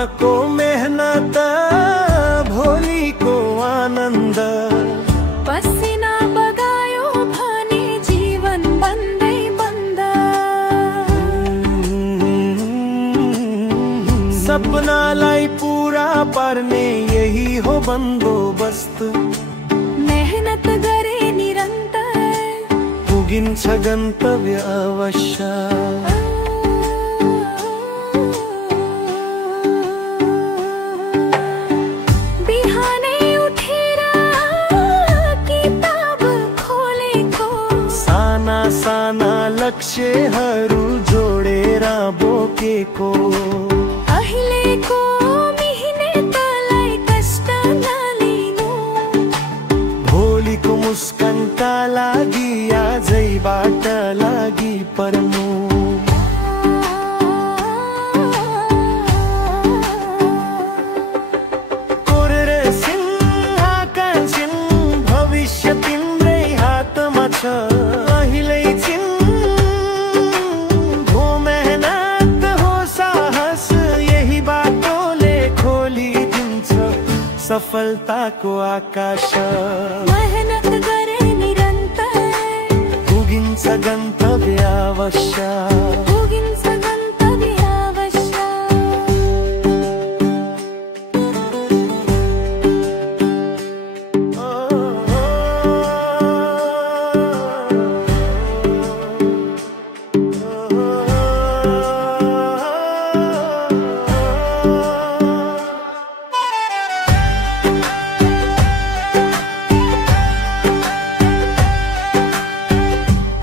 आजको मेहनत भोलिको आनन्द। पसिना बगायो भने जीवन बन्दै बन्द। सपनालाई पूरा पार्ने यही हो बन्दोबस्त। मेहनत गरे निरन्तर पुगिन्छ गन्तव्य अवश्य। बिहानै उठेर किताब खोलेको, साना साना लक्ष्यहरू जोडेर बोकेको। अहिलेको मिहिनेतलाई कष्ट नलिनु, भोलिको मुस्कानका लागि आजैबाट लागि पर्नु। कोरेर सिंहाकान्छन् भविष्य तिम्रै हातमा छ। अहिले छिन् हो मेहनत हो साहस, यही बाटोले खोलिदिन्छ सफलताको आकाश। मेहनत गरे निरन्तर पुगिन्छ गन्तव्य अवश्य। पुगिन्छ गन्तव्य अवश्य।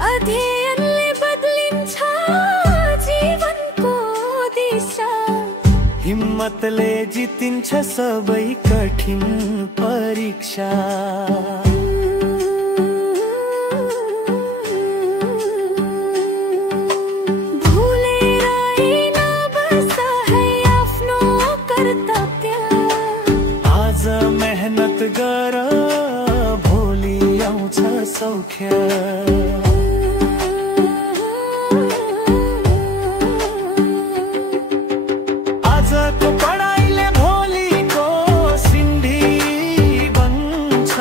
अध्ययनले बदलिन्छ जीवनको दिशा, हिम्मतले जितिन्छ सबै कठिन परीक्षा। भुलेर नबस है आफ्नो कर्तव्य। आज मेहनत गर भोलि आउँछ सौख्य। आजको पढाइले भोलिको सिन्धी बन्छ।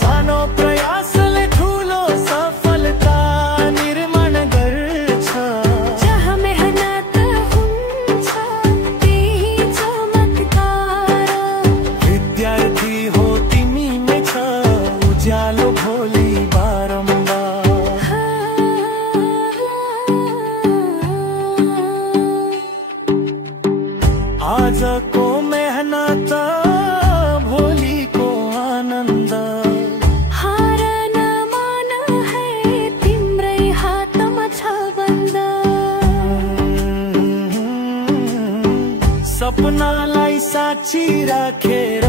सानो प्रयासले ठुलो सफलता निर्माण गर्छ। जहाँ मेहनत हुन्छ त्यही चमत्कार। विद्यार्थी हो तिमी नै छ उज्यालो भोलि बारम्बार। आजको मेहनत भोलिको आनन्द। हार नमान है तिम्रै हातमा छ बन्द। सपनालाई साँची राखेर